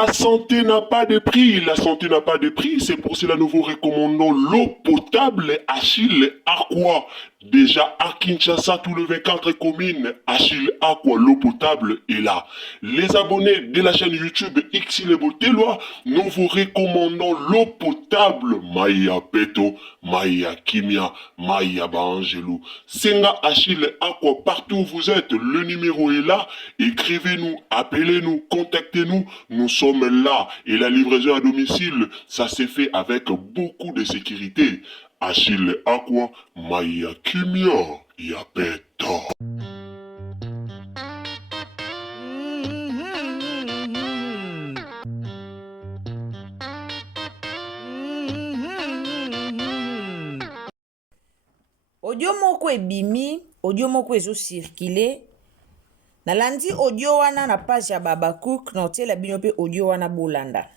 La santé n'a pas de prix, la santé n'a pas de prix, c'est pour cela que nous vous recommandons l'eau potable Achille Aqua. Déjà à Kinshasa, tous les 24 communes, Achille Aqua, l'eau potable est là. Les abonnés de la chaîne YouTube Xile Botelwa, nous vous recommandons l'eau potable Maya Peto, Maya Kimia, Maya Bangelou. Senga Achille Aqua, partout où vous êtes, le numéro est là. Écrivez-nous, appelez-nous, contactez-nous. Nous sommes là. Et la livraison à domicile, ça s'est fait avec beaucoup de sécurité. Achille Aqua, Maya Kimia, Yapeta. Audio moko ebimi, audio moko ezo circuler. Nalandi audio wana na page ya Baba Cook na otiela bino pe audio wana bolanda.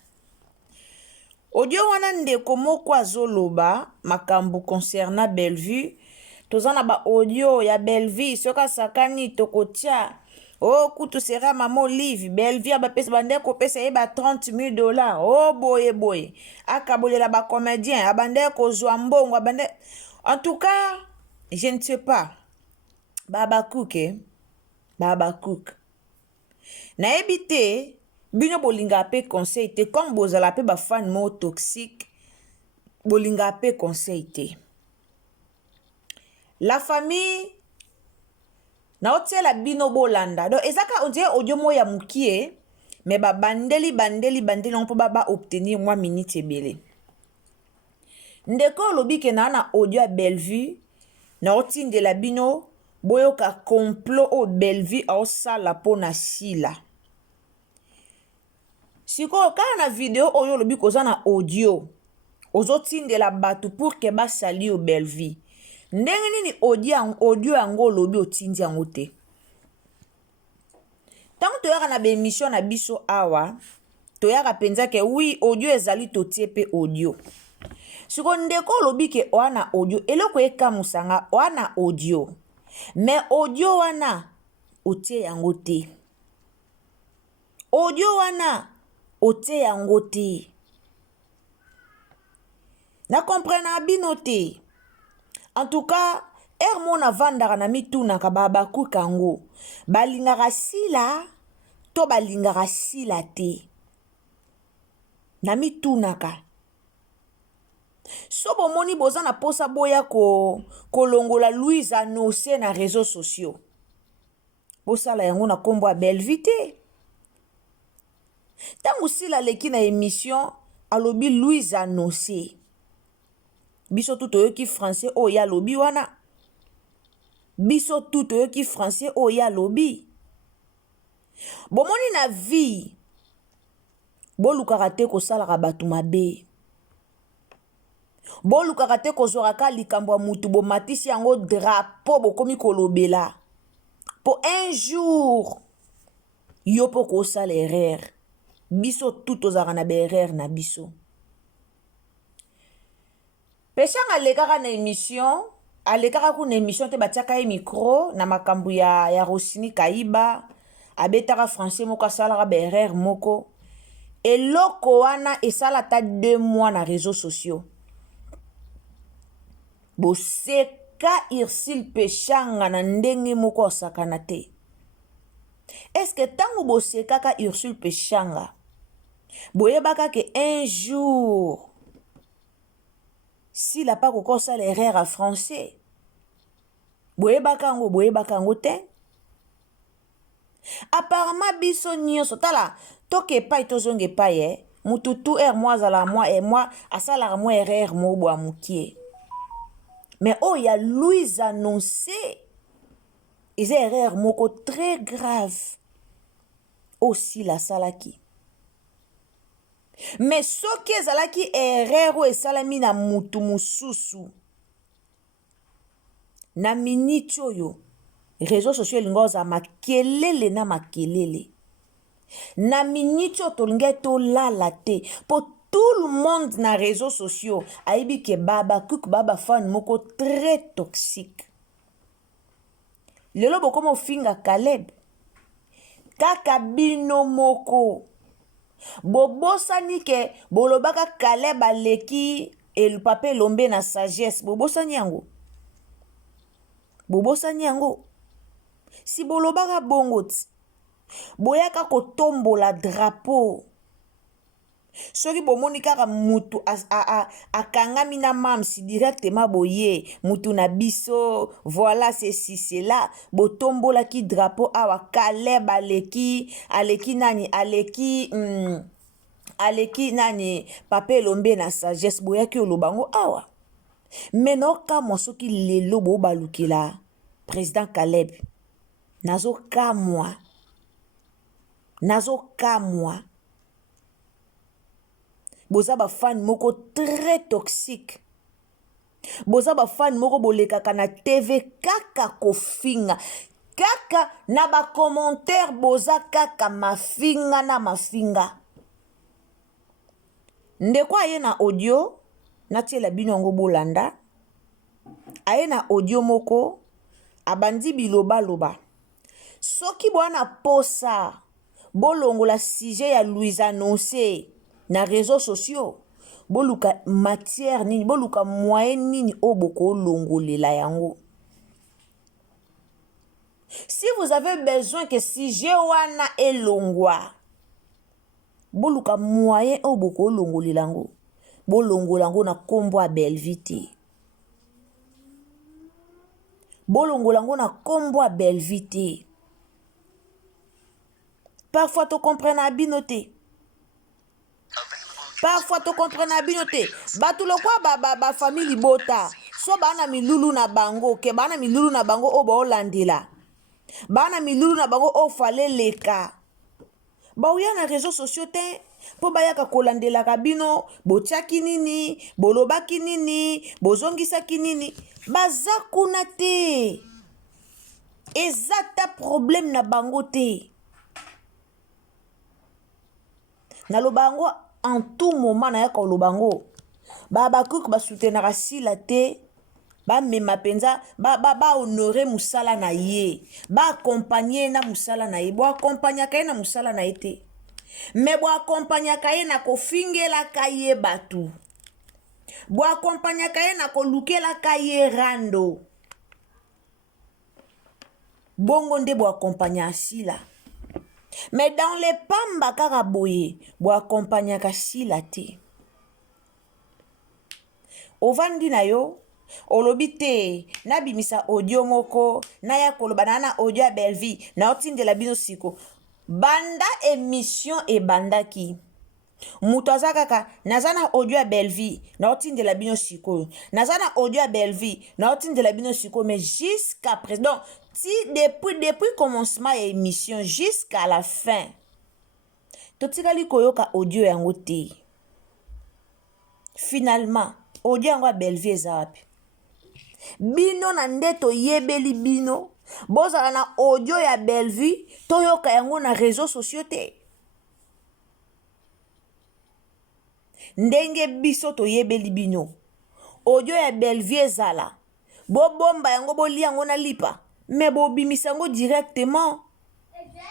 Audio wana ndeko moko azoloba makambo concernant Bellevue. Tozana ba audio ya Bellevue soka sakani tokotia. Oh kutu sera mama Olive Bellevue ba pesa bandeko pesa yeba $30,000. Oh boye boye. Akabolela ba comédien abandeko zwa mbongo abande. En tout cas, je ne sais pas. Baba Cook, Baba Cook. Na ebite, bino bolinga pe conseil te. Comme bozala pe ba fan mo toxique, bolinga pe conseil te. La famille, na otiela bino bolanda. Donc, ezaka on dirait audio mo ya mukie, mais ba bandeli, on peut ba obtenir moi minute ebele. Ndeko lobi ke na audio ya Bellevue, na otinde la bino, boyoka complot o Bellevue au sala po na sila. Siko kaka na video oyo lobi koza na audio, ozotinde la batu pour ke ba sali o Bellevue. Ndenge nini audio yango lobi otindi yango te. Tango toyaka na bemission na biso awa, toyaka penza ke oui audio ezali totie pe audio. Siko ndeko lobi ke wana audio, eloko ekamusanga wana audio. Mais audio wana otie yango te. Audio wana otie yango te. Na comprena bino te. En tout cas, mona vandaka na mituna ka Baba Cook yango. Balingaka sila to balingaka sila te. Na mitunaka. So bomoni boza na posa boya kolongola Louise Annoncé na réseaux sociaux. Bosala yango na kombo ya Bellevue te. Tango sila leki na émission alobi Louise Annoncé. Biso tout oyoki français oya lobi wana. Biso tout oyoki français oya lobi. Bomoni na vie. Bolukaka te kosalaka batu mabe. Bolukaka te kozwaka likambo ya mutu bomatisi yango drapeau bokomi kolobela. Po un jour yo po kosala erreur. Biso tout ozaka na erreur na biso. Peshanga lekaka na émission, alekaka kuna émission te batiaka ye micro na makambu ya Rosini Kaiba, abetaka français moko asalaka ba erreur moko. Eloko wana esala ta 2 mois na réseaux sociaux. Boseka Ursule Peshanga na ndenge moko osakana te. Est-ce que tango bosekaka Ursule Peshanga, boyebaka ke un jour, s'il n'a pas kokosa l'erreur à français, boyebaka ngo te? Apparemment biso nyonso tala toke epai tozonge epai mututu moi azala moi asala moi erreur mo bwa mukie. Mais oh ya Louise Annoncé, ils erreur moko très grave aussi la salaki. Mais ce qui est salaki erreur ou salami na mutu mususu na minute oyo réseaux sociaux lingoza makelele na makelele na minute oyo tolinga to lala te po tout le monde na réseaux sociaux aibi ke Baba Cook Baba fan moko très toxique. Lelo bokomo finga Caleb kaka bino moko bobosani ke bolobaka Caleb aleki papa elombe na sagesse, bobosani yango, bobosani yango. Si bolobaka bongo ti boyaka kotombola drapeau, soki bomoni kaka mutu akangami na mamsi directement boye mutu na biso, voilà ceci cela, botombolaki drapeau awa Caleb aleki nani aleki nani papa elombe na sagesse, boyaki olobango awa. Meno kamwa soki lelo bobalukela président Caleb, nazo kamwa boza ba fan moko très toxique, boza ba fan moko bolekaka na TV kaka kofinga, kaka na ba commentaire boza kaka mafinga na mafinga. Ndeko aye na audio natiela bino yango bolanda, aye na audio moko abandi biloba loba, soki bwana posa bolongola sujet ya Louise annoncé na réseaux sociaux, boluka matière nini, boluka moyen nini oboko longolela yango. Si vous avez besoin que sujet wana elongwa, boluka moyen oboko longolela yango, bolongola yango na kombo ya Belvite, bolongola yango na kombo ya Belvite. Parfois tu comprends à binoté. Parfois tu comprends à binoté. Batu lo kwa ba famille bota. So bana milulu na bango, ke bana milulu na bango o ba olandela. Bana milulu na bango o fale leka. Ba uya na réseaux sociaux te po bayaka kolandela kabino, botiaki nini, bolobaki nini, bozongisaki nini, baza kuna te. Ezata problème na bango te. Na lobango en tout moment na yaka lobango ba cook ba soutenir sila te, ba mema penza ba honorer musala na ye, ba accompagner na musala na ye, bo accompagner ka na musala na ye te, mais bo accompagner ka na kofingela ka ye batu, bo accompagner ka na kolukela ka ye rando, bongo nde bo accompagner asila. Mais dans les pamba karaboye, bo accompagner ka sila te. Ovandi na yo, olobite, na bimisa audio moko, na ya koloba na audio ya Belvi, na otinde la bino siko. Banda émission e banda ki. Mutaza kaka, nazana audio ya Belvi, na otinde la bino siko. Nazana audio ya Belvi, na otinde la bino siko, mais jusqu'à présent, si depuis commencement de l'émission jusqu'à la fin, totikali koyoka audio yango te. Finalement, audio yango Belvi ezapi. Bino na ndeto yebeli bino, bozala na audio ya Belvi, toyoka yango na réseaux sociaux te. Ndenge biso to yebeli bino, audio ya Belvi ezala, bomba yango boli yango na lipa. Mais bobimisango directement.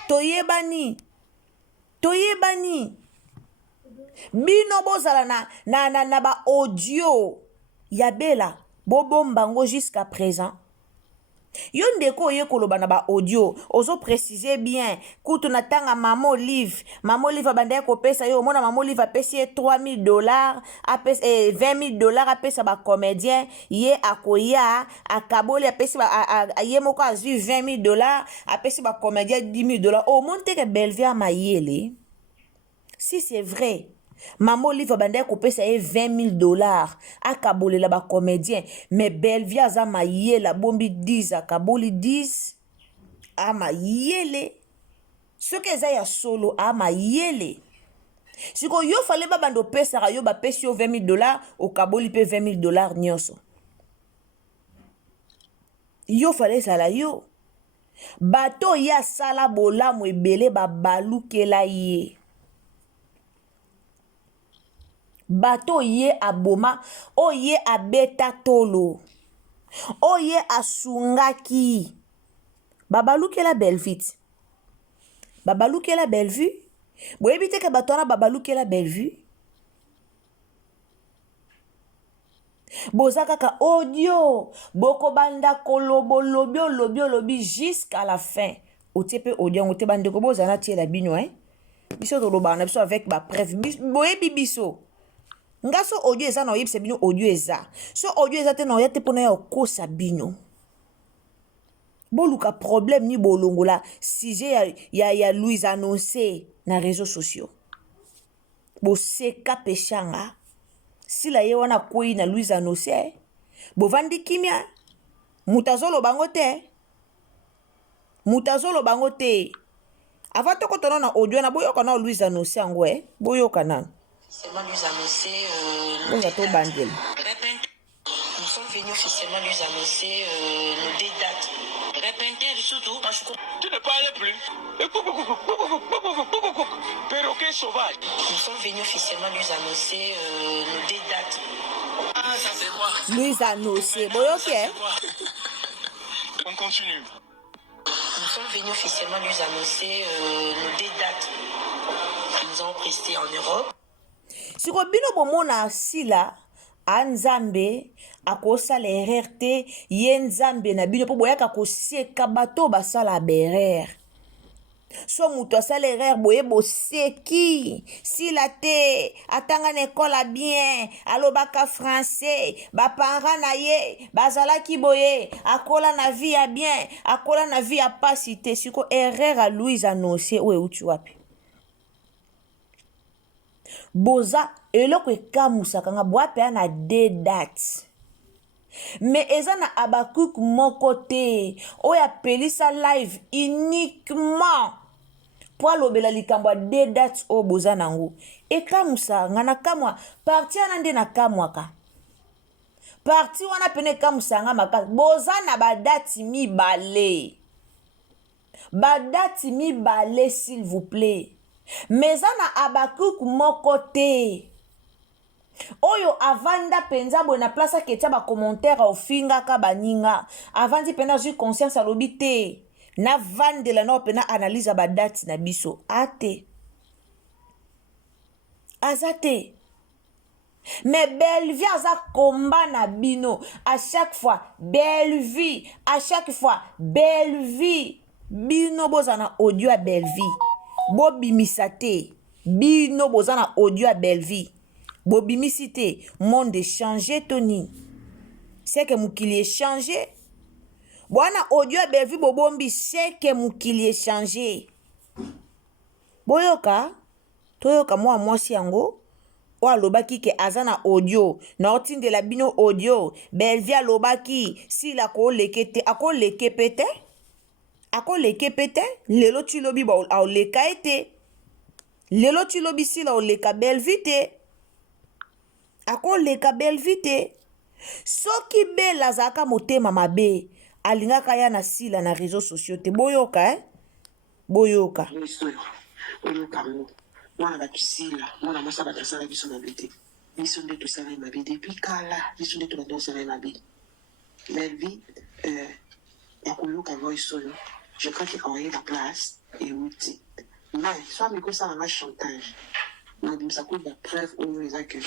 Toyebani. Bino bozala na ba audio yabela bobombango jusqu'à présent. Yo ndeko ye koloba na ba audio, ozo préciser bien, kutu na tanga Mama Olive abandaya ko pesa yo, mona Mama Olive apesi $3,000, apesi $20,000 apesa ba comédien, ye akoya, akaboli apesi ye moko azui $20,000, apesi ba comédien $10,000. O monte ke Belvia mayele. Si c'est vrai, Mama Olive abandaya ko pesa ye $20,000, akabolela ba comédien, mais Belvia za mayela bombi 10 akaboli 10 amayele. Ce que za ya solo amayele. Siko yo fale ba bando pesa yo ba pesi yo $20,000 okaboli pe $20,000 nyonso. Yo fale sala yo. Bato ya sala bolamu ebele ba balukela ye. Bato ye aboma, o ye abeta tolo, o ye asungaki. Babalukela Belvite. Babalukela Belvue, boyebi te ke bato wana babalukela Bellevue boza kaka audio bokobanda olobi jusqu'à la fin otie pe audio yango te bandeko bozana tiela bino biso tolobaka na biso avec bapreuve boyebi biso nga so audio eza na oyebisa bino audio eza so audio eza te na oya te mpona ya okosa bino boluka problème ni bolongola sujet ya Louise annoncé na réseaux sociaux boseka peshanga sila ye wana kwei na Louise annoncé bovandi kimia mutazolo bango te avant tokotana na audio na boyoka na Louise annoncé yango boyoka na officiellement lui annoncer boza to bandel nous sommes venus officiellement lui annoncer nos deux dates. Répétez surtout. Tu ne parles plus. Perroquet sauvage. Nous sommes venus officiellement lui annoncer nos deux dates. Ah, ça c'est quoi? Louise annoncé boyoke On continue. Nous sommes venus officiellement lui annoncer nos deux dates. Nous allons rester en Europe. siko bino bomona sila anzambe akosala erreur te ye nzambe na bino mpo boyaka koseka bato basala berere so mutu asala erreur boye boseki sila te atanga na ekola bien alobaka français baparent na ye bazalaki boye akola na vie ya bien akola na vie ya pasi te siko erreur a Louise annoncé oyo euti wapi boza eloko ekamusaka nga boapea na de date mais eza na Abakuk moko te oyo apelisa live uniquement po alobela likambo ya de date oyo boza nango ekamusaka nga na kamwa parti wana nde na kamwaka parti wana pene ekamusaka nga makasi boza na badati mibale s'il vous plaît mais na Abakuk moko te oyo avanda penza boye na place aketia bacommentaire ofingaka baninga avandi pena zwi conscience alobi te na vandela na opena analyse badati na biso ate aza te mais Bellevue aza komba na bino à chaque fois Bellevue bino boza na audio ya Bellevue bobimisa te bino boza na audio ya Bellevue bobimisi te monde changé Tony c'est que mukili échangé bwana audio ya Bellevue bobombi c'est que mukili échangé boyoka toyoka mwa mwasi yango o alobaki ke aza na audio na otindela bino audio Bellevue alobaki sila akoleke te akoleke pete lelo tilobi ba aoleka ete lelo tilobi sila oleka Bellevue te akoleka Bellevue te soki Bella azalaka motema mabe alingaka ya na sila na réseaux sociaux te boyoka boyoka mwana batusila mwana masa batasala biso mabe te biso nde tosala mabe depuis kala biso nde tobanda osala mabe Bellevue akoyoka voice oyo je crois qu'il envoyé la place et outil mais soit miko ça na chantage na dimsa ko ba preuve oyo ezaka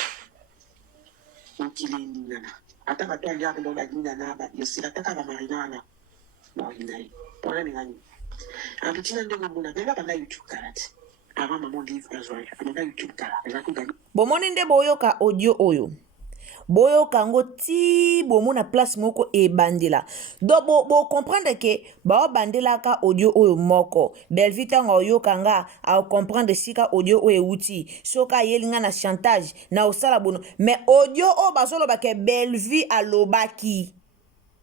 mokili ningana ata bato aliaka ndo bagindana ba yosila taka ba marinana ba inai problème ngani abitina ndenge mbona beba banda YouTube karate avant maman livre azoi amanda YouTube kala ezako gani bomoni nde boyoka audio oyo boyoka ngo ti bomona place moko ebandela donc bo comprendre ke ba bandelaka audio oyo moko Bellevue tanga oyoka nga a comprendre sika audio oyo euti soka yelinga na chantage na osala bono mais audio o bazoloba ke Bellevue alobaki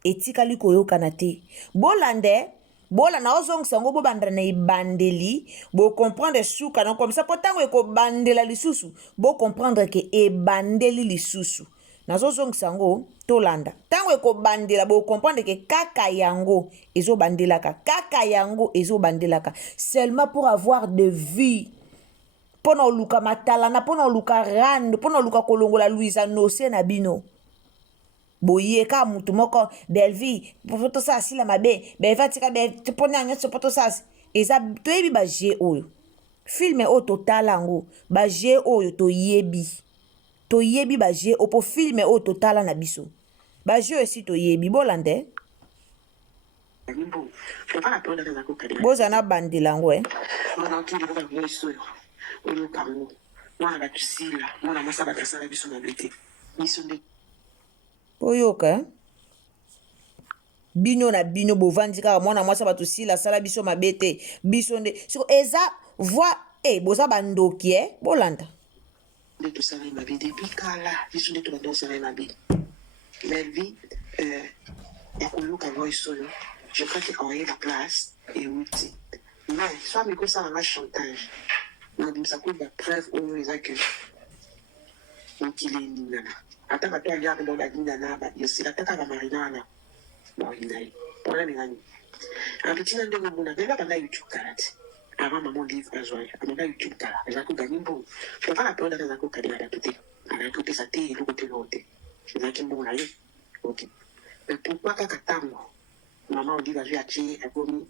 etikali koyoka na te bola na ozongisa ngo bobandana na ebandeli bo comprendre suka na comme ça potango eko bandela lisusu bo comprendre ke ebandeli lisusu nazozongisa ngo tolanda tango eko bandela bo comprendre ke kaka yango ezobandelaka seulement pour avoir de vie pona oluka matalana pona oluka rande pona oluka kolongola Louise annoncé na bino boyeka mutu moko Bellevue poto sa sila mabe Bellevue tika be pona nyonso poto sa eza toyebi ba je oyo filme oyo totala yango baje oyo toyebi baje opo filme oyo totala na biso baje oyo esi toyebi bolande boza na bandela yango oyoka bino na bino bovandi kaka mwana mwasi bato sila asala biso mabe te biso nde siko eza voi boza bandoki bolanda nde tosala ye mabe depuis kala biso nde tobanda kosala ye mabe melvi ya koluka voice oyo je crois que envoyer la place euti mais soit mikosalanga chantage nabimisa koyeba preuve oyo eza ke mokili elingana ata bato aliaka ndo balingana yosila taka bamarina wana baolina ye mpona ningani apitina ndenge omona ndenge abanda youtube kala te avant maman livre azwa abanda youtube kala eza kogani mbongo papa na peona aza kokadela bato te azali kopesa te eloko te loo te ezalaki mbongo na ye ok mais pourquoi kaka ntango maman olive azwi atie akomi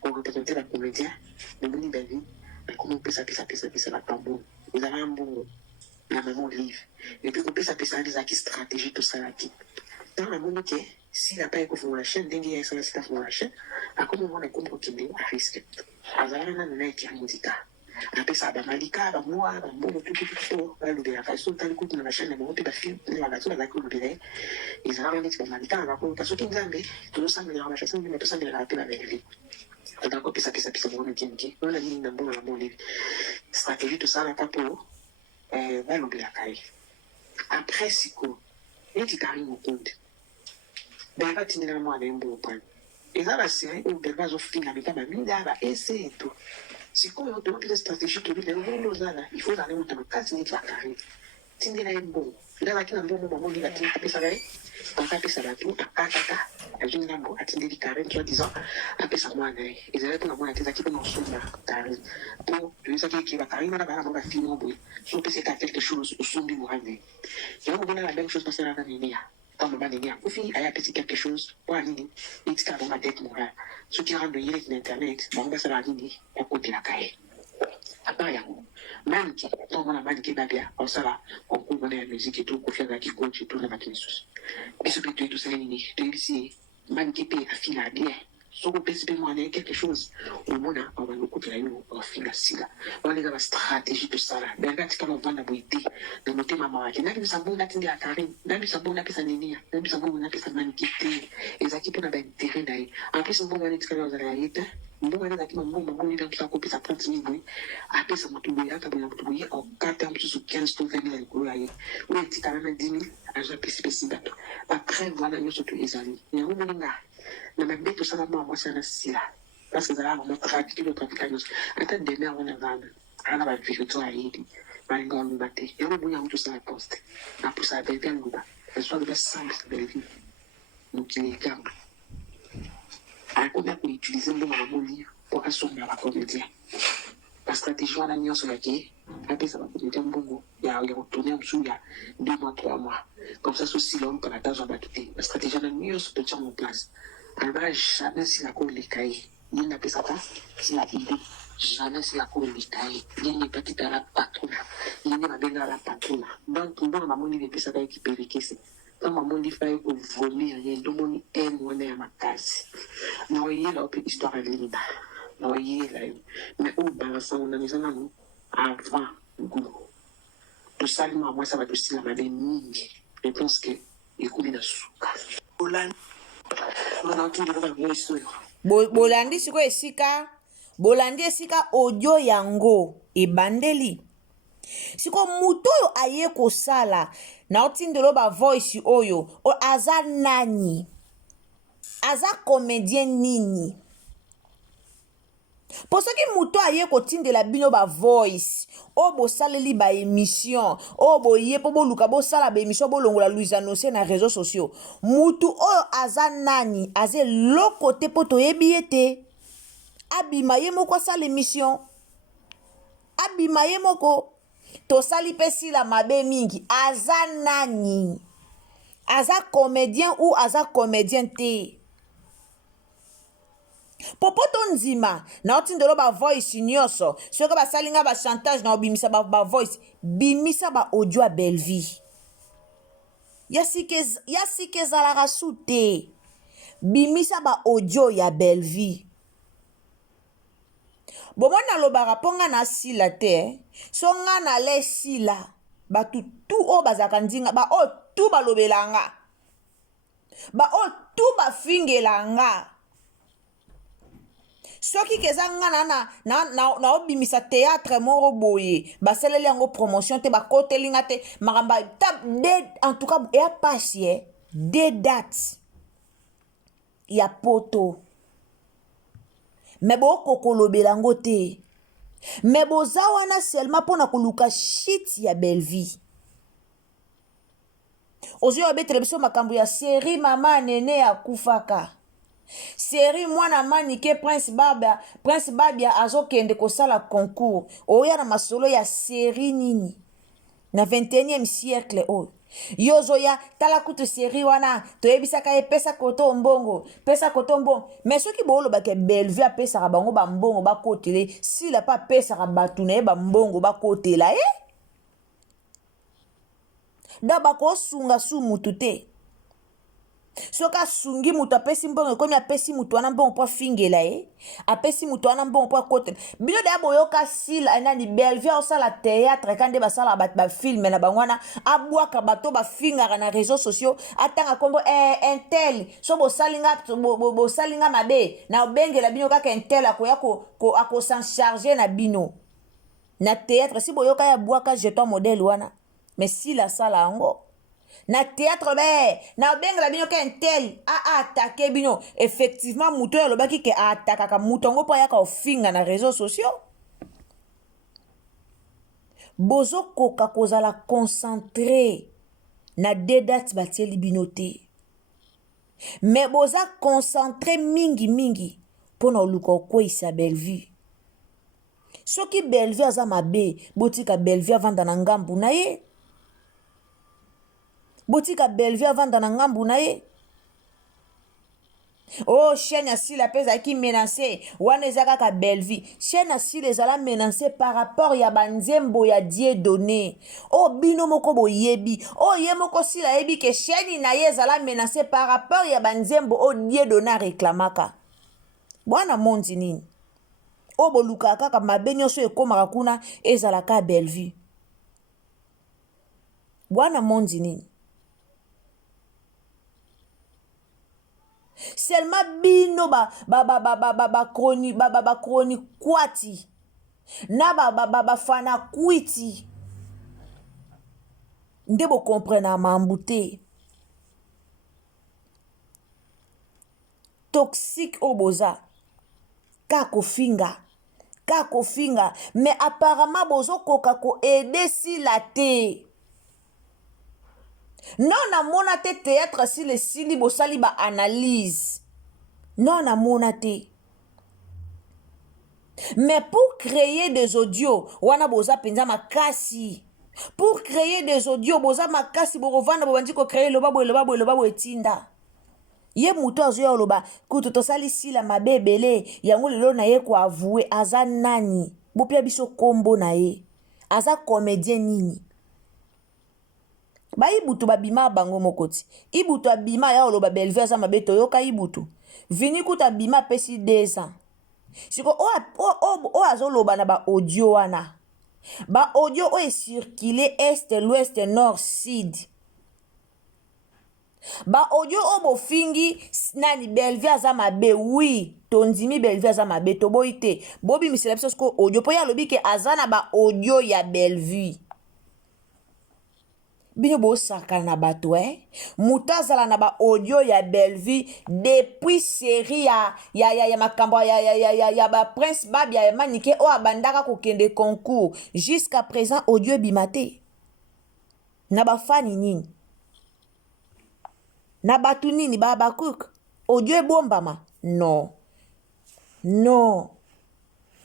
korepresente bacomédien nomoni bavi akomi opesa bato mbongo ezalaka mbongo na maman olive epuis kopesa ezalaki stratégie tosalaki ntango namoni ke s'il n'a pas ekofongola chaîne ndenge ye esala sita fongola chaîne akomi omona ekomi kokende ariske azalaka nano na ekiri mudika apesa bamalika bamwa bambongo tutututu balobelaka so otali kutu na bachaîne na bango mpe bafilme babato bazalaki kolobela ye ezalaka neti bamalika na bakoluka soki nzambe tozosangelaka bachase ndima tosangelaka mpe bamelvi tozalaka kopesapesa bango mike ona nini na mbongo na molili stratégie tosalaka mpo balobelaka ye après siko neti kari mokonde beka tindela mwana ye mbongo pani eza baseri oyo beka azofinga meka bamida baese eto sikoyo tolopesa stratégie tolile mbongo ozala il faut ozala moto makasi neti bakari tindela ye mbongo ndalaki na mbongo bango ndenge apesaka ye akapesa bato akakaka azwinga mbo atindeli karen soit disant apesa mwana ye ezalaki mpona mwana te ezalaki mpe na osomba karen mpo toyesaki ekeba karen wana bana bango bafilme boye so opesaka quelque chose osombi mwana ye yango mobona la même chose basalaka neneya quand maman nini akufi aya apesi quelque chose po anini etikala bango badete morale soki rando yeleki na internet bango basalaka nini bakotelaka ye apart yango manike ntongo na manike babia osala concours wana ya musique eto kofi azalaki coach eto na bato misusu biso mpe toye tosala nini toyebisi ye manike mpe afila bien soki opesi mpe mwana ye quelque chose omona abanokotela yo ofinga sila wana eza bastratégie tosala benga atikala ovanda boye te na motema mawake nabimisa mbongo natindela karin nabimisa mbongo napesa nenia nabimisa mbongo napesa manike te ezalaki mpe na baintere na ye en plus mbongo wana etikala ozala ya ye te mbongo wana ezalaki mambongo mabongo nini biso akopesa 30 boye apesa moto boye aka boye na moto boye okata mosusu 15 to 20 na likolo ya ye oyo etikala na 10 000 azwa apesipesi bato bapreuve wana nyonso to ezali yango moninga na mabe tosala mwa mwasi ana sila parce que ezalaka mama trafica nyonso ata demer wana vana ana bavérité ayebi balinga oloba te yango boyi yango tosala poste aposala bebe aloba azwa aloba sambisa belevi mokili ekamba akomi akoutilize mbongo na molire mpo asomba bacomédien bastratégie wana nyonso yake apesa bacomédien mbongo ya kotourne mosusu ya 2 mois 3 mois comme ça sosila omokala tazwa bato te bastratégie wana nyonso totia mo place alobaka jamais sila koleka ye ye napesaka sila ide jamais sila koleka ye ye nde patitala patrona ye nde babengaka la patrona donc mbongo mamoni epesaka ye kiperikese ntango mamoni fa ye kovomir ye ndomoni ene wana ya makasi na oyela ope histoire linda na oyela yo mais oyo balansango nano eza nano avant goût tosali mwa mwasi batosila mabe mingi je pense que ekomi na suka bolandi sikoyo esika audio yango ebandeli siko mutu oyo aye kosala na otindelo bavoice oyo aza nani aza comédien nini po soki mutu aye kotindela bino bavoice oyo bosaleli baémission oyo boye mpo boluka bosala baémission bolongola Louise Annoncé na réseaux sociaux mutu oyo aza nani aza eloko te mpo toyebi ye te abima ye moko asala émission abima ye moko tosali mpe sila mabe mingi aza nani aza comédien ou aza comédien te popoto nzima na otindelo ba voice nyonso soki basalinga ba chantage na obimisa ba voice bimisa ba audio ya Belleville ya sike ezalaka su te bimisa ba audio ya Belleville bomona lobaka mpo nga na sila te so nga na le sila batu tu o bazaka ndinga ba o tu balobelanga ba o tu bafingelanga soki keza nga na obimisa théâtre moko boye basaleli yango promotion te bakotelinga te makamba en tout cas eya pasi de date ya poto me bokokolobela yango te me boza wana seulement mpona koluka shit ya Belleville ozwi obetele biso makambo ya série mama nene akufaka série mwana manike prince babia azokende kosala concours oya na masolo ya série nini na 21e siècle oyo yozoya tala kutu série wana toyebisaka ye pesa koto mbongo mais soki boolobaka Belleville apesaka bango bambongo bakotele sila pa apesaka bato na ye bambongo bakotela da bakosunga su mutu te soki asungi mutu apesi mbongo ekomi apesi mutu wana mbongo mpo afingela ye apesi mutu wana mbongo mpo akotela bino deya boyoka sila nani Belleville osala théâtre ka nde basalaka bato bafilme na bango wana abwaka bato bafingaka na réseaux sociaux atanga kombo intel so bosalinga mabe na obengela bino kaka intel akoya akosan charge na bino na théâtre si boyoka ya bwaka jeton modèle wana mais sila sala yango na théâtre na obengela bino ka intel attaqué bino effectivement muto ya lobaki ke atakaka muto yango mpo ayaka ofinga na réseaux sociaux bozokoka kozala concentré na dedate batieli bino te me boza concentré mingi mpona oluka okweyisa Belleville soki Belleville aza mabe botika Belleville avanda na ngambu na ye botika Belleville avanda na ngambu na ye oh chaîne ya sila mpe ezalaki menacé wana eza kaka Belleville chaîne ya sila ezala menacé par rapport ya banzembo ya Dieudonné oh bino moko boyebi oh ye moko sila yebi ke chaîne na ye ezala menacé par rapport ya banzembo oh Dieudonné areklamaka bwana mondi nini oh boluka kaka mabe nyonso ekomaka kuna ezalaka Belleville bwana mondi nini seulement bino bakroni kwati na bafana kwiti nde bokomprena mambu te toxique oyo boza ka kofinga mais apparemment bozokoka koede sila te non namona te théâtre si le sili bosali ba analyse non namona te mais pour créer des audios wana boza penza makasi pour créer des audios boza makasi bokovanda bobandi ko créer loba boye etinda ye muto azoya oloba kutu tosali sila mabe ebele yango lelo na ye koavouer aza nani bopia biso kombo na ye aza comédien nini ba ibutu babima bango mokoti ibutu abima ya oloba Belleville aza mabe toyoka ibutu vini kuta bima pesi 2 ans siko o azoloba na ba audio wana ba audio o circulé est l'ouest nord sud ba audio o bofingi nani Belleville aza mabe oui tondimi Belleville aza mabe toboyi te bobi misela biso siko audio po ya lobi ke aza na ba audio ya Belleville bino bosaka na bato mutu azala na ba audio ya Belleville depuis série ya makambo ya ba prince babia ya manike o abandaka kokende concours jusqu'à présent audio ebima te na bafani nini na batu nini babakuk audio ebombama non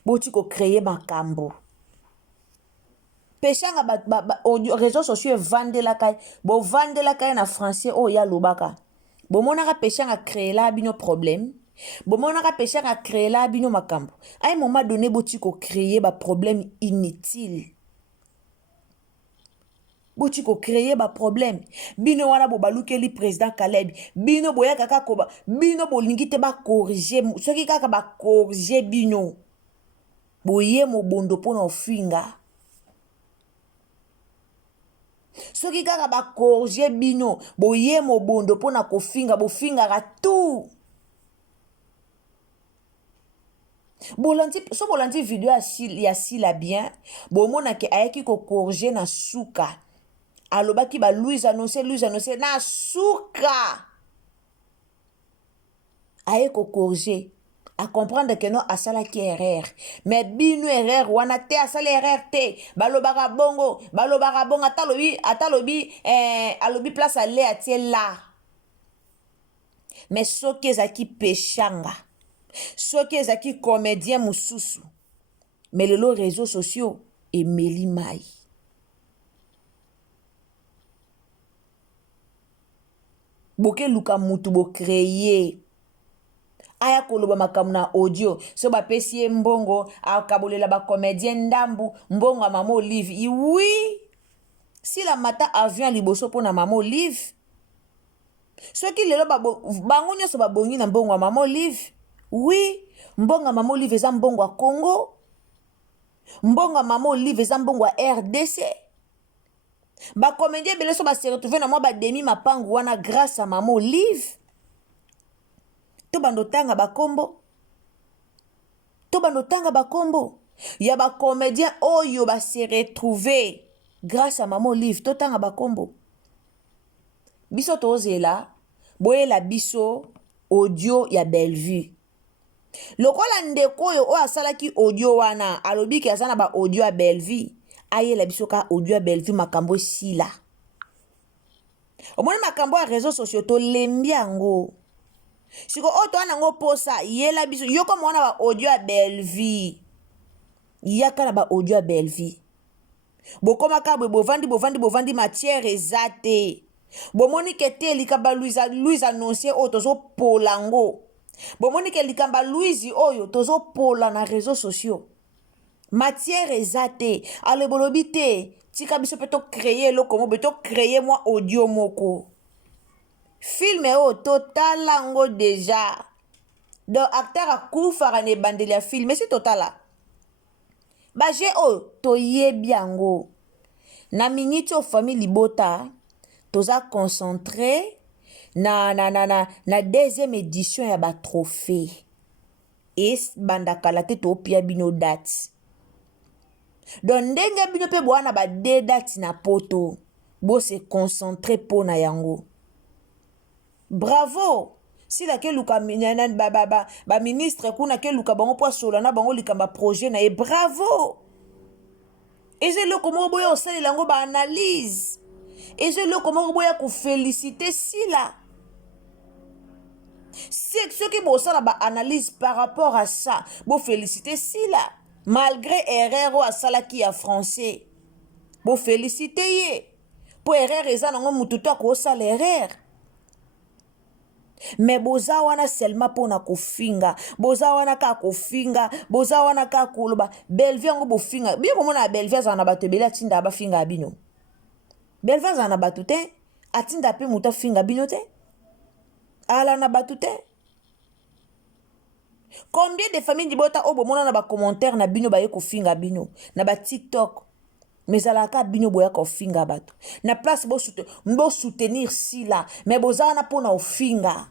boti ko-créer makambo peshanga réseaux sociaux vandelaka bo vandelaka na français o ya lobaka bomonaka peshanga créer la bino problème bomonaka péché ka créer la bino makambo à un moment donné boti ko créer ba problème inutile boti ko créer ba problème bino wana bo balukeli président Caleb bino boya kaka ko bino bolingi te ba corriger soki kaka ba corriger bino boye mobondo pona ofinga soki kaka ba corriger bino boye mobondo pona kofinga bofingaka tout so bolandi video ya sila bien bomonake ayaki ko corriger na suka alobaki ba Louise annoncer na suka aye ko corriger à comprendre que non asalaki erreur mais bino erreur wana te asala erreur te balobaka bongo atalobi alobi place ale atie là mais soki ezaki peshanga soki ezaki comédien mususu mais lelo réseaux sociaux emeli mai boke luka mutu bo créer aya koloba makambo na audio so bapesi ye mbongo akabolela bacomédien ndambu mbongo ya mama Olive oui si la mata avion liboso mpona mama Olive soki lelo bango nyonso babongi na mbongo ya mama Olive oui mbongo ya mama Olive eza mbongo ya Congo mbongo ya mama Olive eza mbongo ya RDC bacomédien ebele so base retrouve na mwa bademi mapangu wana grâce à mama Olive to bandotanga bakombo ya bacomédien oyo base retrouve grâce à mama Olive totanga bakombo biso tozela boyela biso audio ya Bellevue lokola ndeko oyo oyo asalaki audio wana alobiki aza na ba audio ya Bellevue ayela biso ka audio ya Bellevue makambo esila omoni makambo ya réseaux sociaux tolembi yango siko oyo toa nango posa yela biso yoko mwana ba audio ya Bellevue yaka na ba audio ya Bellevue bokomaka bwe bovandi matière eza te bomoni ke te likamba Louise annoncer oyo tozopola ngo bomoni ke likamba Louise oyo tozopola na réseaux sociaux matière eza te ale bolobi te tika biso pe to créer eloko mo be to créer mwa audio moko film oyo totala ngo déjà donc acteur akufaka na ebandeli ya film esi totala baje oyo toyebi yango na miniti o famille libota toza concentré na deuxième édition ya ba trophée et bandakala te topia bino date donc ndenge bino pe bwana ba de date na poto bo se concentré pona yango bravo si la ke luka ba ministre kuna ke luka bango po sola na bango likamba projet na e bravo et je le comment boya osali lango ba analyse et je le comment boya ko féliciter sila c'est ce qui bosala ba analyse par rapport à ça bo féliciter sila malgré erreur ou asalaki ya français bo féliciter ye po erreur eza nango mutu to ko sala erreur mais boza wana seulement pona kofinga boza wana ka kofinga boza wana ka koloba Bellevue yango bofinga bien komona Bellevue azana bato ebele atinda ba finga bino Bellevue azana bato te atinda pe muta finga bino te ala na bato te combien de familles dibota obo mona na ba commentaire na bino ba ye kofinga bino na ba TikTok mais alaka bino boya kofinga bato na place bo soutenir sila mais bozana pona ofinga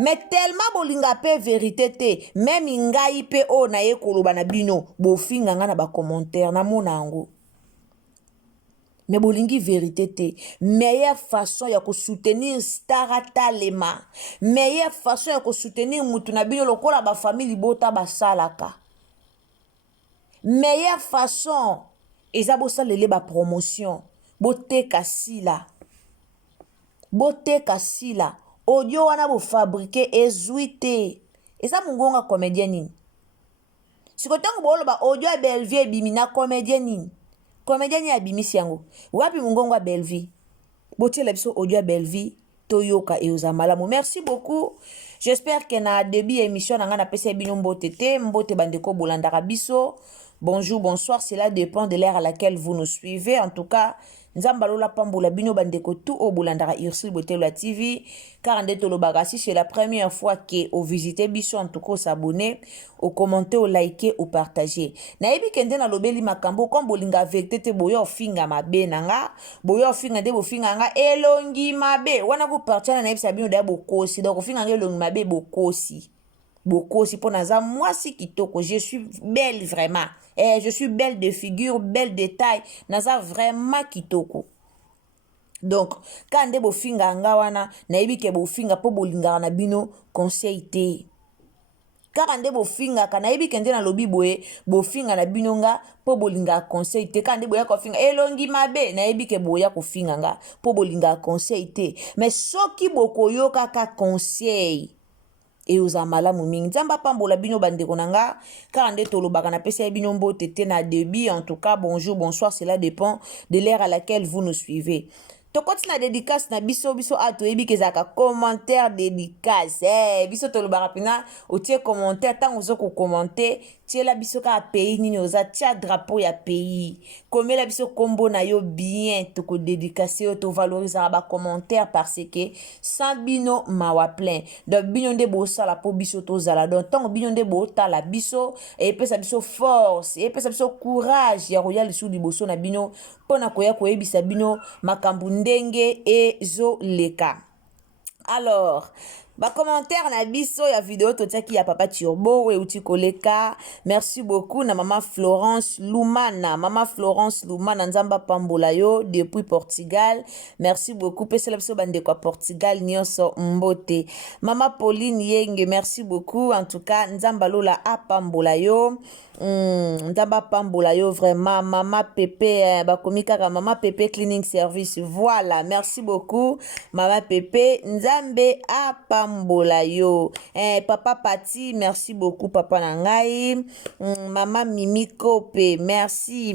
mais tellement bolinga pe vérité te même ngai pe o na ye koloba na bino bofinga nga na ba commentaire na mona yango mais bolingi vérité te meilleure façon ya ko soutenir Star Talema meilleure façon ya ko soutenir mutu na bino lokola ba famille bota basalaka meilleure façon eza bosalele ba promotion boteka sila audio wana bo fabriquer ezuite eza mungonga comédien nini sikotango boloba audio ya Bellevue ebimina comédien nini ya bimisi yango wapi mungongo ya Bellevue botiela biso audio ya Bellevue toyoka eoza malamu merci beaucoup. J'espère que na début émission nanga na pesa bino mbote mbote bandeko bolandaka biso. Bonjour, bonsoir, cela dépend de l'ère à laquelle vous nous suivez. En tout cas, nzamba lola pambola bino bandeko tout au bolandaka Ursule Botelo TV. Car en tolobaka si c'est la première fois que vous visitez biso, en tout cas s'abonner, au commenter, au liker, au partager. Na ebi kende na lobeli makambo comme bolinga vekte te boyo finga mabe nanga, boyo finga de bo finga nga elongi mabe. Wana ku partager na ebi sabino da bokosi, donc finga nga elongi mabe bokosi. Bokosi pour naza moi si kitoko, je suis belle vraiment. Je suis belle de figure, belle de taille, naza vraiment kitoko. Donc, quand de bo finga nga wana, na ebi ke bo finga po bolinga na bino conseil te. Car ande bo finga kana ebi kende na lobi boye bo finga na bino nga po bolinga conseil te. Quand de boya ko finga elongi mabe na ebi ke boya ko finga nga po bolinga conseil te. Mais soki bokoyo kaka conseil et aux amalamu mingi nzamba pambola bino bandeko nanga car ande tolobaka na pesa bino mbote te na débit. En tout cas, bonjour, bonsoir, cela dépend de l'ère à laquelle vous nous suivez. Tokoti na dédicace na biso ato ebi kezaka commentaire dédicace biso tolobaka pina otie commentaire tant ozoko commenter tie la biso ka pays nini oza tia drapeau ya pays komela biso kombo na yo bien toko dédicace to valoriser ba commentaire parce que sans bino mawa plein donc bino nde bo sala po biso to zala donc tant bino nde bo tala biso et pesa biso force et pesa biso courage ya royal sous liboso na bino pona koya koyebisa bino makambu ndenge ezo leka. Alors, ba commentaire na biso ya vidéo totiaki ya papa Turbo we uti koleka. Merci beaucoup na maman Florence Lumana. Maman Florence Lumana nzamba pambola yo depuis Portugal. Merci beaucoup. Pesela biso bande kwa Portugal nyonso mbote. Maman Pauline Yenge, merci beaucoup. En tout cas, nzamba lola a pambola yo. Nzamba pambola yo vraiment. Mama Pepe bakomika ka Mama Pepe Cleaning Service. Voilà, merci beaucoup. Mama Pepe nzambe a pambola yo. Papa Pati, merci beaucoup papa nangai. Mama Mimi Kope, merci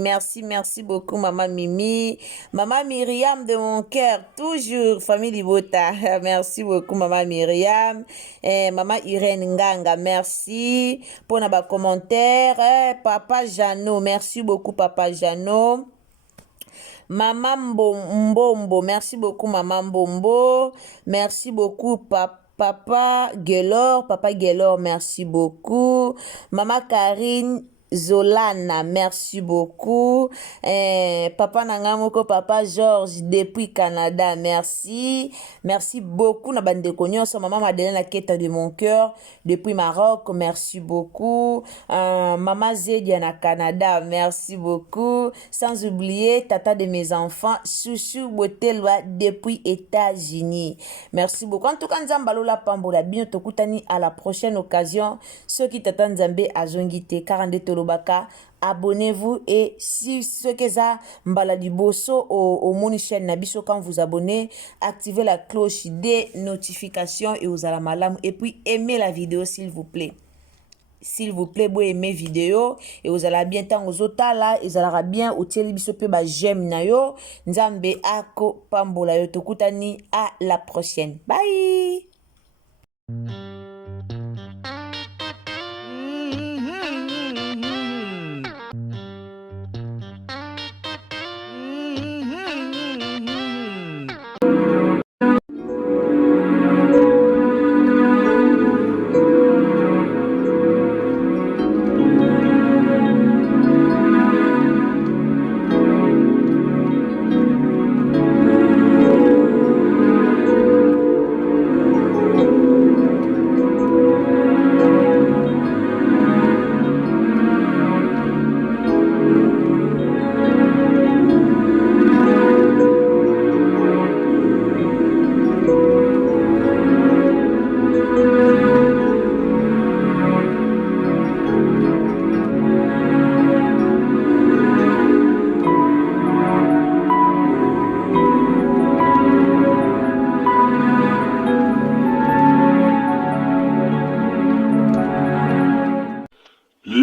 beaucoup Mama Mimi. Mama Myriam de mon cœur, toujours famille Libota. Merci beaucoup Mama Myriam. Mama Irène Nganga, merci pour na commentaire. Papa Jano, merci beaucoup Papa Jano. Maman Mbombo, merci beaucoup Maman Mbombo. Merci beaucoup Papa Gelor, merci beaucoup. Maman Karine Zolana, merci beaucoup. Papa Nangamoko, Papa Georges depuis Canada, merci. Merci beaucoup. Na bande konyoso, Maman Madeleine la quête de mon cœur depuis Maroc, merci beaucoup. Maman Zedia na Canada, merci beaucoup. Sans oublier Tata de mes enfants, Chouchou Botelwa depuis États-Unis. Merci beaucoup. En tout cas, Nzambalola Pambola, bien tokutani à la prochaine occasion. Ceux qui t'attendent Nzambe azongite 42 Baka, abonnez-vous et si ce que ça mbala du bosso au moni chaîne nabiso quand vous abonnez, activez la cloche des notifications et aux alamalam et puis aimez la vidéo s'il vous plaît. S'il vous plaît, vous aimez vidéo et vous allez bien tant aux autres là, et vous allez bien au télébiso pe ba j'aime na yo, nzambe ako pambola yo tokutani à la prochaine. Bye.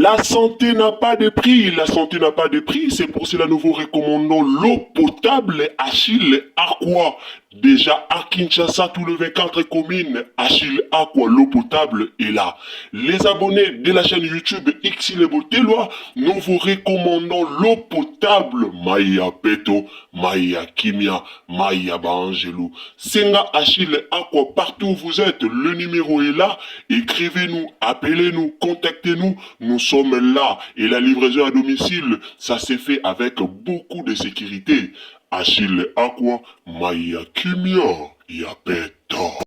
La santé n'a pas de prix, la santé n'a pas de prix, c'est pour cela que nous vous recommandons l'eau potable Achille Aqua. Déjà à Kinshasa, tout le 24 communes, Achille Aqua, l'eau potable est là. Les abonnés de la chaîne YouTube Xilebo Teloa, nous vous recommandons l'eau potable. Maïa Peto, Maïa Kimia, Maïa Bangelou. Senga Achille Aqua, partout où vous êtes, le numéro est là. Écrivez-nous, appelez-nous, contactez-nous. Nous sommes là. Et la livraison à domicile, ça s'est fait avec beaucoup de sécurité. Achille Aqua, Maïa Kimia, Yapeta.